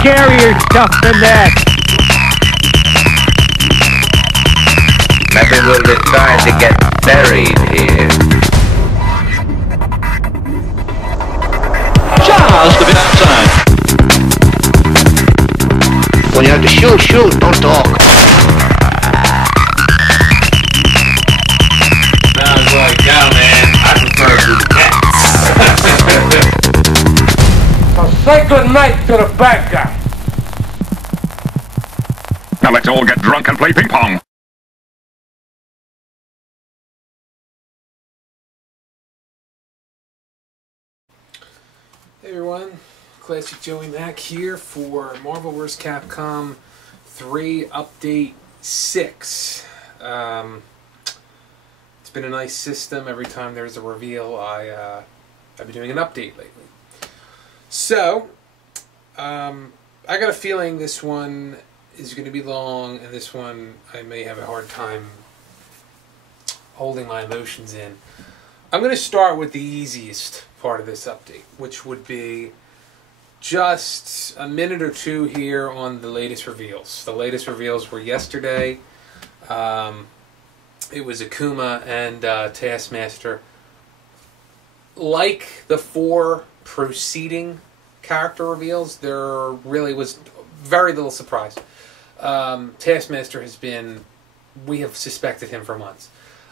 scarier stuff than that. Maybe we'll decide to get buried here. Just a bit outside. When you have to shoot, shoot, don't talk. Sounds like, no, man, I prefer cats. So say good night to the bad guy. Now let's all get drunk and play ping pong. Hey everyone, Classic Joey Mac here for Marvel vs. Capcom 3 Update 6. It's been a nice system. Every time there's a reveal, I've been doing an update lately. So, I got a feeling this one is going to be long, and this one I may have a hard time holding my emotions in. I'm going to start with the easiest part of this update, which would be just a minute or two here on the latest reveals. The latest reveals were yesterday. It was Akuma and Taskmaster. Like the 4 preceding character reveals, there really was very little surprise. Taskmaster has been, we have suspected him for months.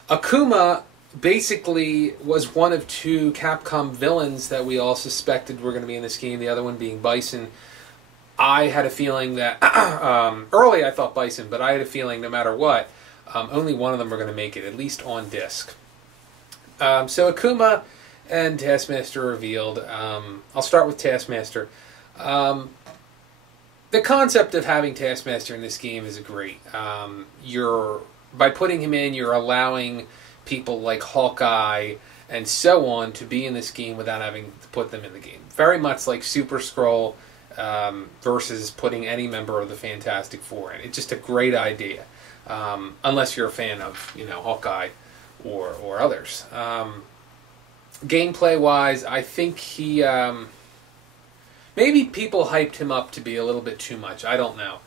Akuma basically was one of 2 Capcom villains that we all suspected were going to be in this game, the other one being Bison. I had a feeling that, early I thought Bison, but I had a feeling no matter what, only one of them were going to make it, at least on disc. So Akuma and Taskmaster revealed. I'll start with Taskmaster. The concept of having Taskmaster in this game is great. By putting him in, you're allowing people like Hawkeye and so on to be in this game without having to put them in the game. Very much like Super Skrull versus putting any member of the Fantastic Four in. It's just a great idea, unless you're a fan of, Hawkeye or others. Gameplay-wise, I think he maybe people hyped him up to be a little bit too much. I don't know.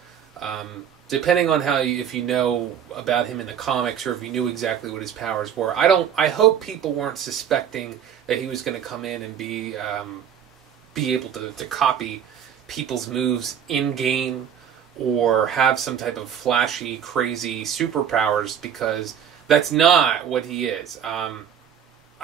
Depending on if you know about him in the comics or if you knew exactly what his powers were. I hope people weren't suspecting that he was going to come in and be able to copy people's moves in game or have some type of flashy, crazy superpowers, because that's not what he is.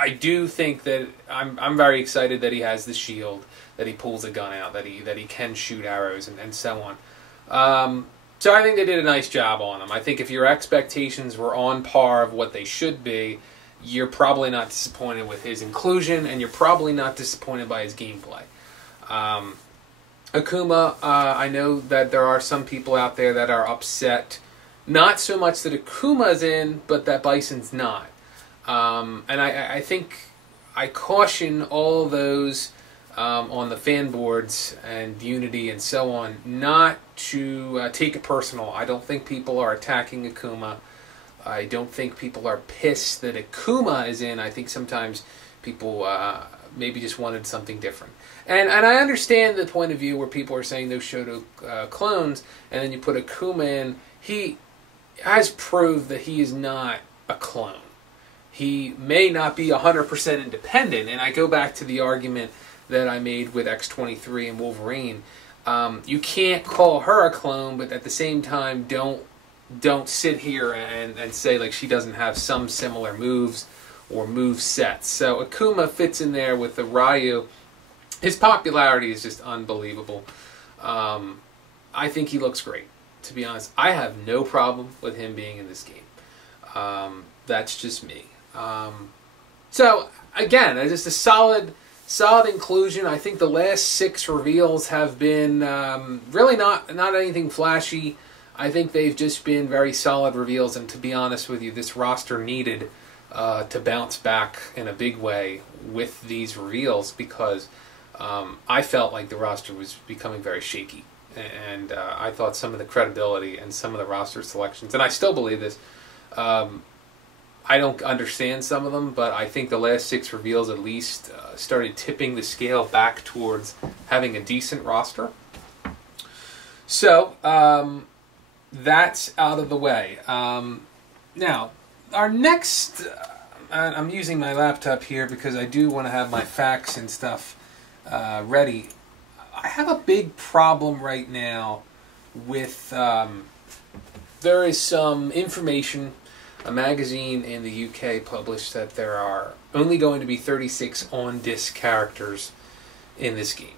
I do think that I'm very excited that he has the shield, that he pulls a gun out, that he can shoot arrows and so on. So I think they did a nice job on him. I think if your expectations were on par of what they should be, you're probably not disappointed with his inclusion, and you're probably not disappointed by his gameplay. Akuma, I know that there are some people out there that are upset, not so much that Akuma's in, but that Bison's not. And I think I caution all those on the fan boards and Unity and so on not to take it personal. I don't think people are attacking Akuma. I don't think people are pissed that Akuma is in. I think sometimes people maybe just wanted something different. And I understand the point of view where people are saying those Shoto clones, and then you put Akuma in. He has proved that he is not a clone. He may not be 100% independent, and I go back to the argument that I made with X-23 and Wolverine. You can't call her a clone, but at the same time, don't sit here and say like she doesn't have some similar moves or move sets. So Akuma fits in there with the Ryu. His popularity is just unbelievable. I think he looks great, to be honest. I have no problem with him being in this game. That's just me. So again, it's just a solid inclusion. I think the last 6 reveals have been really not anything flashy. I think they've just been very solid reveals, and to be honest with you, this roster needed to bounce back in a big way with these reveals, because I felt like the roster was becoming very shaky, and I thought some of the credibility and some of the roster selections, and I still believe this, I don't understand some of them, but I think the last 6 reveals at least started tipping the scale back towards having a decent roster. So, that's out of the way. Now, our next... I'm using my laptop here because I do want to have my facts and stuff ready. I have a big problem right now with... there is some information, a magazine in the UK published that there are only going to be 36 on-disc characters in this game.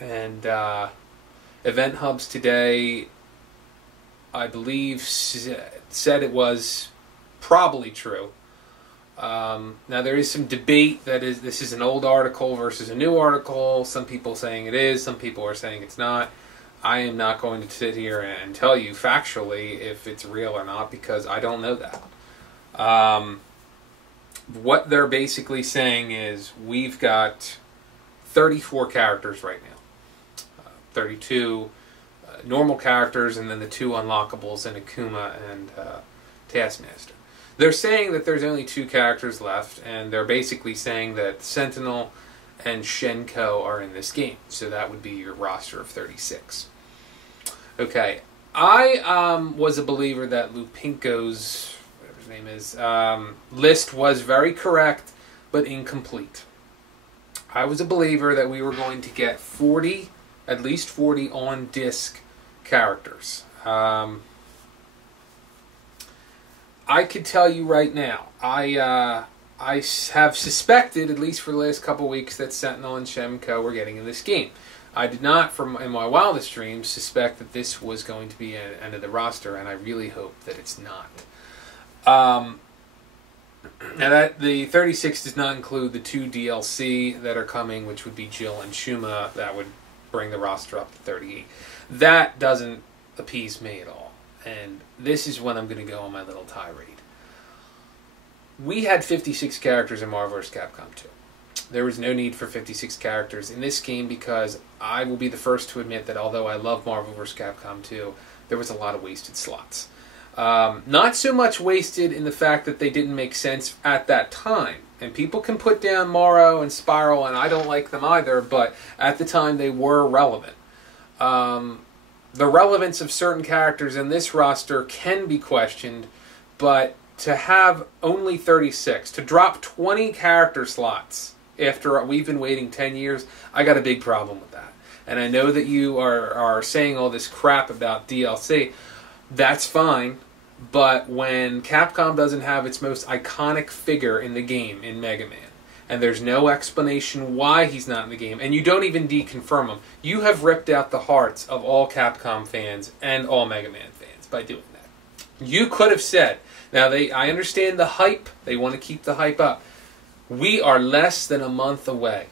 And Event Hubs today, I believe, said it was probably true. Now there is some debate that this is an old article versus a new article. Some people saying it is, some people are saying it's not. I am not going to sit here and tell you factually if it's real or not because I don't know that. What they're basically saying is we've got 34 characters right now. 32 normal characters and then the 2 unlockables in Akuma and Taskmaster. They're saying that there's only 2 characters left, and they're basically saying that Sentinel and Shenko are in this game. So that would be your roster of 36. Okay, I was a believer that Lupinko's, whatever his name is, list was very correct, but incomplete. I was a believer that we were going to get 40, at least 40 on-disc characters. I could tell you right now, I have suspected, at least for the last couple of weeks, that Sentinel and Shenko were getting in this game. I did not, in my wildest dreams, suspect that this was going to be an end of the roster, and I really hope that it's not. Now, that the 36 does not include the 2 DLC that are coming, which would be Jill and Shuma. That would bring the roster up to 38. That doesn't appease me at all. And this is when I'm going to go on my little tirade. We had 56 characters in Marvel vs. Capcom 2. There was no need for 56 characters in this game because I will be the first to admit that although I love Marvel vs. Capcom 2, there was a lot of wasted slots. Not so much wasted in the fact that they didn't make sense at that time. And people can put down Morrow and Spiral, and I don't like them either, but at the time they were relevant. The relevance of certain characters in this roster can be questioned, but to have only 36, to drop 20 character slots after we've been waiting 10 years, I got a big problem with that. And I know that you are saying all this crap about DLC. That's fine, but when Capcom doesn't have its most iconic figure in the game, in Mega Man, and there's no explanation why he's not in the game, and you don't even deconfirm him, you have ripped out the hearts of all Capcom fans and all Mega Man fans by doing that. You could have said, now I understand the hype, they want to keep the hype up. We are less than a month away.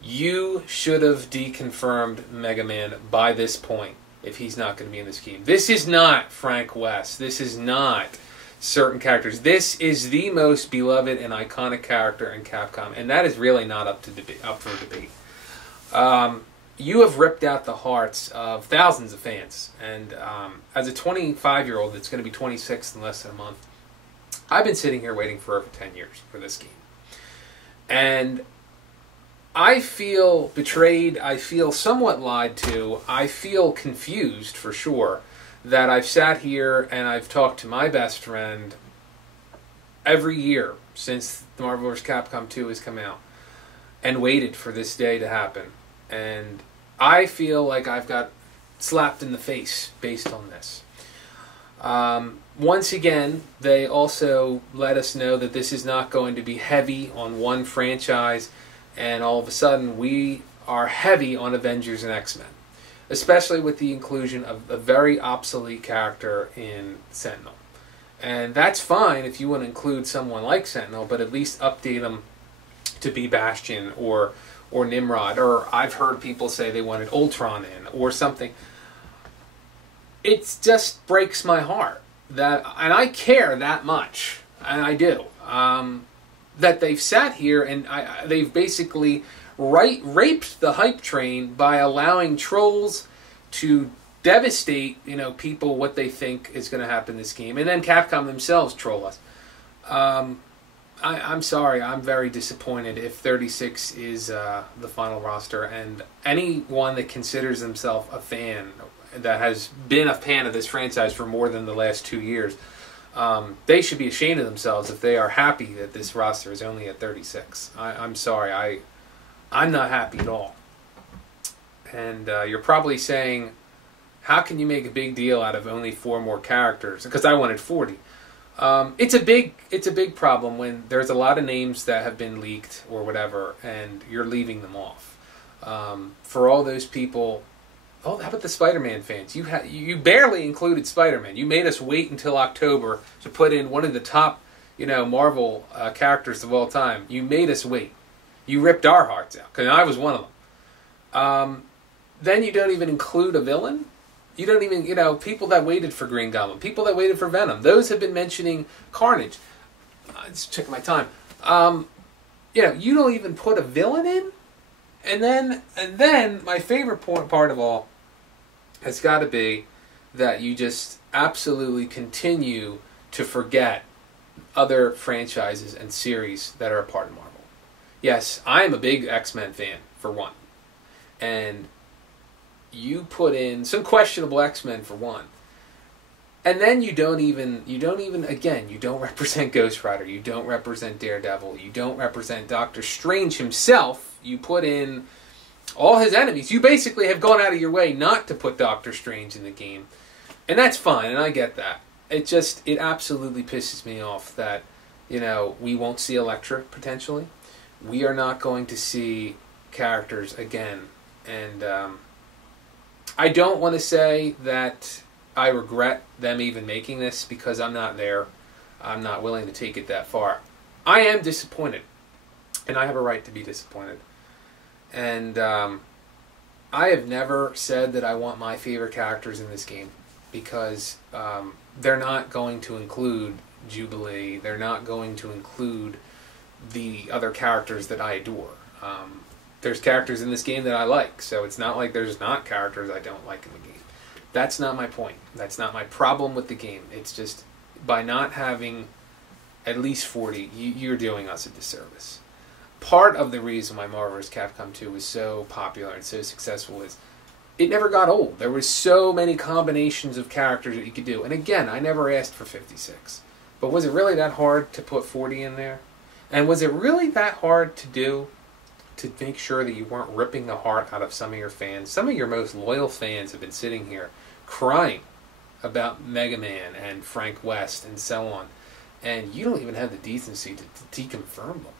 You should have deconfirmed Mega Man by this point if he's not going to be in this game. This is not Frank West. This is not certain characters. This is the most beloved and iconic character in Capcom, and that is really not up for debate. You have ripped out the hearts of thousands of fans, and as a 25-year-old that's going to be 26 in less than a month, I've been sitting here waiting for over 10 years for this game. And I feel betrayed, I feel somewhat lied to, I feel confused for sure that I've sat here and I've talked to my best friend every year since Marvel vs. Capcom 2 has come out and waited for this day to happen. And I feel like I've got slapped in the face based on this. Once again, they also let us know that this is not going to be heavy on one franchise, and all of a sudden we are heavy on Avengers and X-Men, especially with the inclusion of a very obsolete character in Sentinel. And that's fine if you want to include someone like Sentinel, but at least update them to be Bastion or Nimrod, or I've heard people say they wanted Ultron in or something. It just breaks my heart that, and I care that much, and I do, that they've sat here and they've basically raped the hype train by allowing trolls to devastate, people what they think is going to happen in this game, and then Capcom themselves troll us. I'm sorry. I'm very disappointed if 36 is the final roster, and anyone that considers themselves a fan that has been a fan of this franchise for more than the last 2 years, they should be ashamed of themselves if they are happy that this roster is only at 36. I'm sorry. I'm not happy at all. And you're probably saying, how can you make a big deal out of only 4 more characters? Because I wanted 40. It's a big problem when there's a lot of names that have been leaked or whatever, and you're leaving them off. For all those people, how about the Spider-Man fans? You barely included Spider-Man. You made us wait until October to put in one of the top, Marvel characters of all time. You made us wait. You ripped our hearts out, because I was one of them. Then you don't even include a villain. You don't even, people that waited for Green Goblin, people that waited for Venom. Those have been mentioning Carnage. Just check my time. You don't even put a villain in. And then my favorite part of all has got to be that you just absolutely continue to forget other franchises and series that are a part of Marvel. Yes, I am a big X-Men fan, for one. And you put in some questionable X-Men for one. And then you don't even again, you don't represent Ghost Rider, you don't represent Daredevil, you don't represent Doctor Strange himself. You put in all his enemies. You basically have gone out of your way not to put Doctor Strange in the game. And that's fine, and I get that. It absolutely pisses me off that, we won't see Elektra potentially. We are not going to see characters again. And I don't want to say that I regret them even making this, because I'm not there. I'm not willing to take it that far. I am disappointed, and I have a right to be disappointed. And I have never said that I want my favorite characters in this game, because they're not going to include Jubilee. They're not going to include the other characters that I adore. There's characters in this game that I like, so it's not like there's not characters I don't like in the game. That's not my point. That's not my problem with the game. It's just, by not having at least 40, you're doing us a disservice. Part of the reason why Marvel vs. Capcom 2 was so popular and so successful is it never got old. There were so many combinations of characters that you could do. And again, I never asked for 56. But was it really that hard to put 40 in there? And was it really that hard to do, to make sure that you weren't ripping the heart out of some of your fans? Some of your most loyal fans have been sitting here crying about Mega Man and Frank West and so on. And you don't even have the decency to deconfirm them.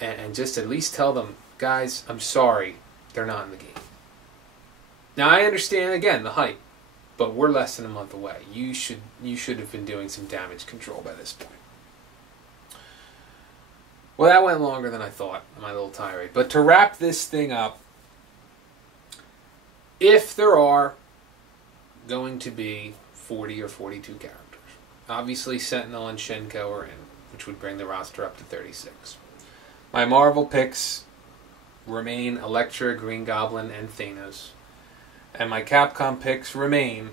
And just at least tell them, guys, I'm sorry, they're not in the game. Now, I understand, again, the hype, but we're less than a month away. You should have been doing some damage control by this point. Well, that went longer than I thought, my little tirade. But to wrap this thing up, if there are going to be 40 or 42 characters, obviously Sentinel and Shenko are in, which would bring the roster up to 36. My Marvel picks remain Elektra, Green Goblin, and Thanos. And my Capcom picks remain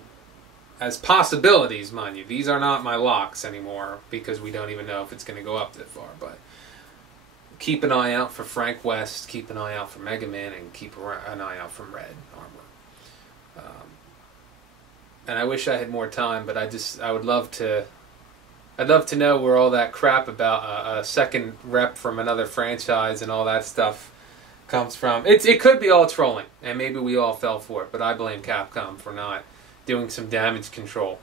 as possibilities, mind you. These are not my locks anymore, because we don't even know if it's going to go up that far. But keep an eye out for Frank West, keep an eye out for Mega Man, and keep an eye out for Red Armor. And I wish I had more time, but I would love to. I'd love to know where all that crap about a second rep from another franchise and all that stuff comes from. It could be all trolling, and maybe we all fell for it, but I blame Capcom for not doing some damage control.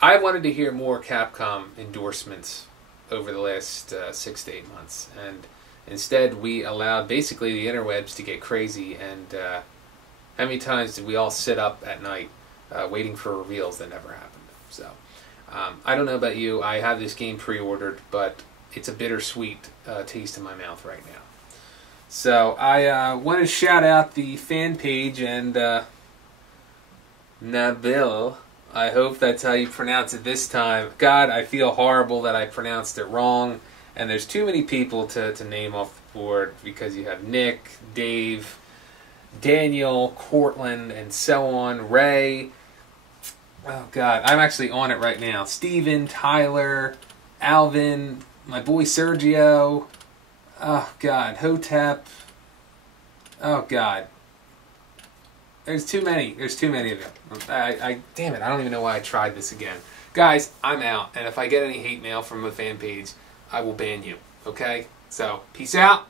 I wanted to hear more Capcom endorsements over the last 6 to 8 months, and instead we allowed basically the interwebs to get crazy. And how many times did we all sit up at night waiting for reveals that never happened? So I don't know about you. I have this game pre-ordered, but it's a bittersweet taste in my mouth right now. So I want to shout out the fan page and Nabil. I hope that's how you pronounce it this time. God, I feel horrible that I pronounced it wrong. And there's too many people to name off the board, because you have Nick, Dave, Daniel, Cortland, and so on. Ray. Oh, God. I'm actually on it right now. Steven, Tyler, Alvin, my boy Sergio. Oh, God. Hotep. Oh, God. There's too many. There's too many of them. Damn it, I don't even know why I tried this again. Guys, I'm out. And if I get any hate mail from a fan page, I will ban you. Okay? So, peace out.